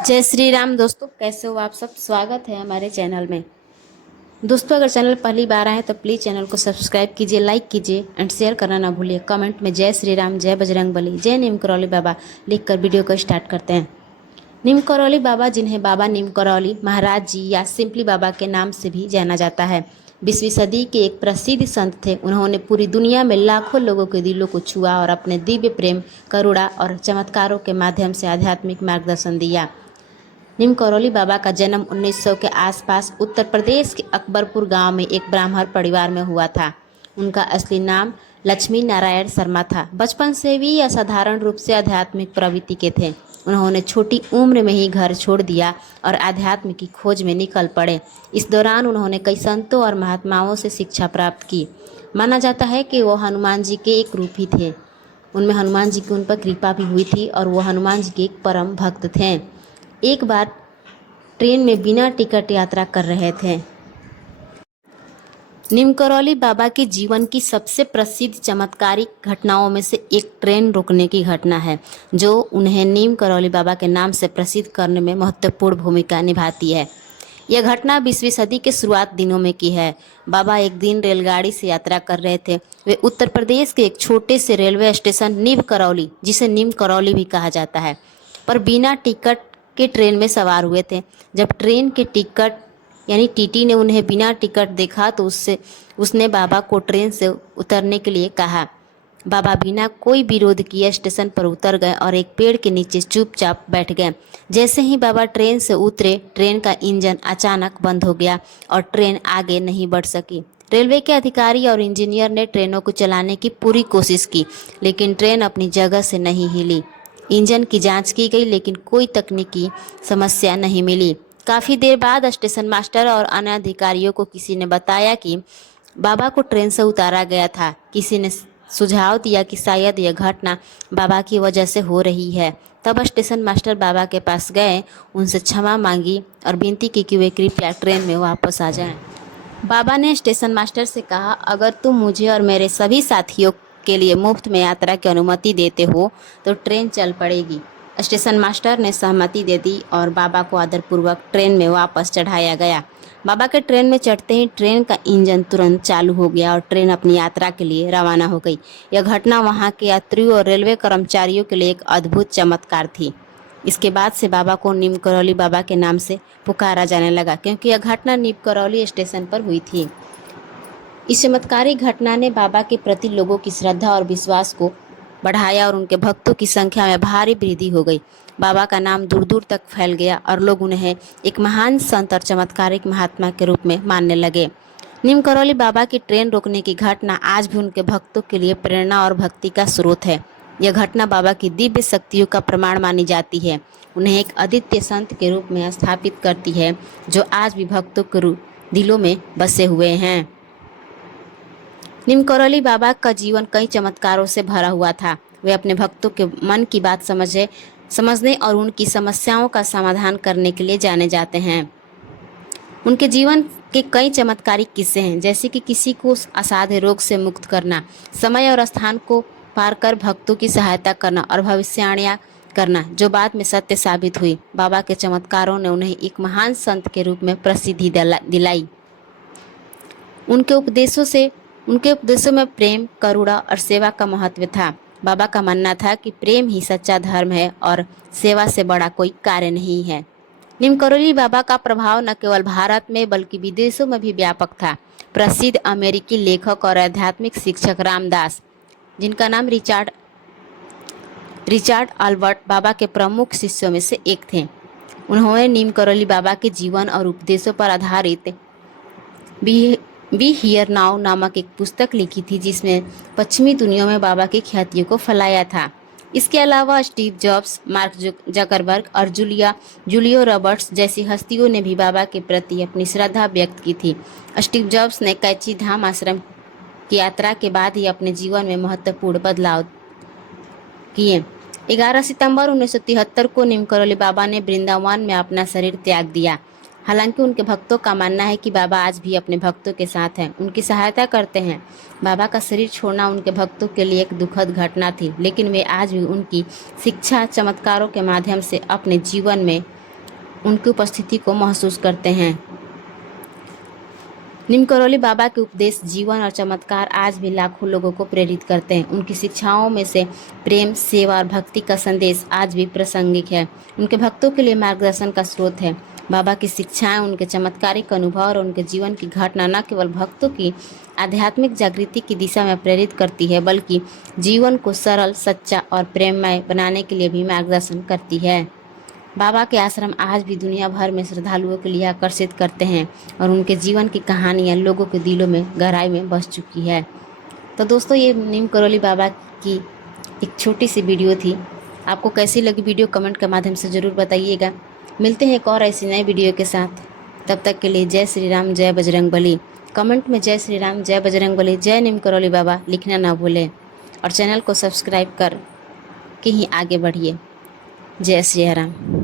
जय श्री राम दोस्तों, कैसे हो आप सब। स्वागत है हमारे चैनल में। दोस्तों, अगर चैनल पहली बार आए तो प्लीज़ चैनल को सब्सक्राइब कीजिए, लाइक कीजिए एंड शेयर करना ना भूलिए। कमेंट में जय श्री राम, जय बजरंगबली, जय नीम करौली बाबा लिखकर वीडियो को स्टार्ट करते हैं। नीम करौली बाबा, जिन्हें बाबा नीम करौली महाराज जी या सिंपली बाबा के नाम से भी जाना जाता है, 20वीं सदी के एक प्रसिद्ध संत थे। उन्होंने पूरी दुनिया में लाखों लोगों के दिलों को छुआ और अपने दिव्य प्रेम, करुणा और चमत्कारों के माध्यम से आध्यात्मिक मार्गदर्शन दिया। नीम करौली बाबा का जन्म 1900 के आसपास उत्तर प्रदेश के अकबरपुर गांव में एक ब्राह्मण परिवार में हुआ था। उनका असली नाम लक्ष्मी नारायण शर्मा था। बचपन से भी असाधारण रूप से आध्यात्मिक प्रवृत्ति के थे। उन्होंने छोटी उम्र में ही घर छोड़ दिया और आध्यात्म की खोज में निकल पड़े। इस दौरान उन्होंने कई संतों और महात्माओं से शिक्षा प्राप्त की। माना जाता है कि वो हनुमान जी के एक रूप ही थे। उनमें हनुमान जी की उन पर कृपा भी हुई थी और वो हनुमान जी के एक परम भक्त थे। एक बार ट्रेन में बिना टिकट यात्रा कर रहे थे। नीम करौली बाबा के जीवन की सबसे प्रसिद्ध चमत्कारिक घटनाओं में से एक ट्रेन रुकने की घटना है, जो उन्हें नीम करौली बाबा के नाम से प्रसिद्ध करने में महत्वपूर्ण भूमिका निभाती है। यह घटना 20वीं सदी के शुरुआत दिनों में की है। बाबा एक दिन रेलगाड़ी से यात्रा कर रहे थे। वे उत्तर प्रदेश के एक छोटे से रेलवे स्टेशन नीम करौली, जिसे नीम करौली भी कहा जाता है, पर बिना टिकट के ट्रेन में सवार हुए थे। जब ट्रेन के टिकट यानी टीटी ने उन्हें बिना टिकट देखा तो उसने बाबा को ट्रेन से उतरने के लिए कहा। बाबा बिना कोई विरोध किए स्टेशन पर उतर गए और एक पेड़ के नीचे चुपचाप बैठ गए। जैसे ही बाबा ट्रेन से उतरे, ट्रेन का इंजन अचानक बंद हो गया और ट्रेन आगे नहीं बढ़ सकी। रेलवे के अधिकारी और इंजीनियर ने ट्रेनों को चलाने की पूरी कोशिश की, लेकिन ट्रेन अपनी जगह से नहीं हिली। इंजन की जांच की गई, लेकिन कोई तकनीकी समस्या नहीं मिली। काफ़ी देर बाद स्टेशन मास्टर और अन्य अधिकारियों को किसी ने बताया कि बाबा को ट्रेन से उतारा गया था। किसी ने सुझाव दिया कि शायद यह घटना बाबा की वजह से हो रही है। तब स्टेशन मास्टर बाबा के पास गए, उनसे क्षमा मांगी और विनती की कि वे कृपया ट्रेन में वापस आ जाएं। बाबा ने स्टेशन मास्टर से कहा, अगर तुम मुझे और मेरे सभी साथियों के लिए मुफ्त में यात्रा की अनुमति देते हो तो ट्रेन चल पड़ेगी। स्टेशन मास्टर ने सहमति दे दी और बाबा को आदरपूर्वक ट्रेन में वापस चढ़ाया गया। बाबा के ट्रेन में चढ़ते ही ट्रेन का इंजन तुरंत चालू हो गया और ट्रेन अपनी यात्रा के लिए रवाना हो गई। यह घटना वहां के यात्रियों और रेलवे कर्मचारियों के लिए एक अद्भुत चमत्कार थी। इसके बाद से बाबा को नीम करौली बाबा के नाम से पुकारा जाने लगा, क्योंकि यह घटना नीम करौली स्टेशन पर हुई थी। इस चमत्कारिक घटना ने बाबा के प्रति लोगों की श्रद्धा और विश्वास को बढ़ाया और उनके भक्तों की संख्या में भारी वृद्धि हो गई। बाबा का नाम दूर दूर तक फैल गया और लोग उन्हें एक महान संत और चमत्कारिक महात्मा के रूप में मानने लगे। नीम करौली बाबा की ट्रेन रोकने की घटना आज भी उनके भक्तों के लिए प्रेरणा और भक्ति का स्रोत है। यह घटना बाबा की दिव्य शक्तियों का प्रमाण मानी जाती है। उन्हें एक अद्वितीय संत के रूप में स्थापित करती है, जो आज भी भक्तों के दिलों में बसे हुए हैं। नीम करौली बाबा का जीवन कई चमत्कारों से भरा हुआ था। वे अपने भक्तों के मन की बात समझने और उनकी समस्याओं का समाधान करने के लिए जाने जाते हैं। उनके जीवन के कई चमत्कारिक किस्से हैं, जैसे कि किसी को असाध्य रोग से मुक्त करना, समय और स्थान को पार कर भक्तों की सहायता करना और भविष्यवाणियां करना, जो बाद में सत्य साबित हुई। बाबा के चमत्कारों ने उन्हें एक महान संत के रूप में प्रसिद्धि दिलाई। उनके उपदेशों में प्रेम, करुणा और सेवा का महत्व था। बाबा का मानना था कि प्रेम ही सच्चा धर्म है और सेवा से बड़ा कोई कार्य नहीं है। नीम करौली बाबा का प्रभाव न केवल भारत में बल्कि विदेशों में भी व्यापक था। प्रसिद्ध अमेरिकी लेखक और आध्यात्मिक शिक्षक रामदास, जिनका नाम रिचर्ड अल्बर्ट, बाबा के प्रमुख शिष्यों में से एक थे। उन्होंने नीम करौली बाबा के जीवन और उपदेशों पर आधारित बी हियर नाउ नामक एक पुस्तक लिखी थी, जिसमें पश्चिमी दुनिया में बाबा की ख्यातियों को फैलाया था। इसके अलावा स्टीव जॉब्स, मार्क जकरबर्ग और जूलियो रॉबर्ट्स जैसी हस्तियों ने भी बाबा के प्रति अपनी श्रद्धा व्यक्त की थी। स्टीव जॉब्स ने कैची धाम आश्रम की यात्रा के बाद ही अपने जीवन में महत्वपूर्ण बदलाव किए। 11 सितंबर 1973 को नीम करौली बाबा ने वृंदावन में अपना शरीर त्याग दिया। हालांकि उनके भक्तों का मानना है कि बाबा आज भी अपने भक्तों के साथ हैं, उनकी सहायता करते हैं। बाबा का शरीर छोड़ना उनके भक्तों के लिए एक दुखद घटना थी, लेकिन वे आज भी उनकी शिक्षा, चमत्कारों के माध्यम से अपने जीवन में उनकी उपस्थिति को महसूस करते हैं। नीम करौली बाबा के उपदेश, जीवन और चमत्कार आज भी लाखों लोगों को प्रेरित करते हैं। उनकी शिक्षाओं में से प्रेम, सेवा और भक्ति का संदेश आज भी प्रासंगिक है। उनके भक्तों के लिए मार्गदर्शन का स्रोत है। बाबा की शिक्षाएं, उनके चमत्कारिक अनुभव और उनके जीवन की घटना न केवल भक्तों की आध्यात्मिक जागृति की दिशा में प्रेरित करती है, बल्कि जीवन को सरल, सच्चा और प्रेममय बनाने के लिए भी मार्गदर्शन करती है। बाबा के आश्रम आज भी दुनिया भर में श्रद्धालुओं के लिए आकर्षित करते हैं और उनके जीवन की कहानियाँ लोगों के दिलों में गहराई में बस चुकी है। तो दोस्तों, ये नीम करौली बाबा की एक छोटी सी वीडियो थी। आपको कैसी लगी वीडियो कमेंट के माध्यम से ज़रूर बताइएगा। मिलते हैं एक और ऐसी नई वीडियो के साथ। तब तक के लिए जय श्री राम, जय बजरंग बली। कमेंट में जय श्री राम, जय बजरंग बली, जय नीम करौली बाबा लिखना ना भूलें और चैनल को सब्सक्राइब कर के ही आगे बढ़िए। जय श्री राम।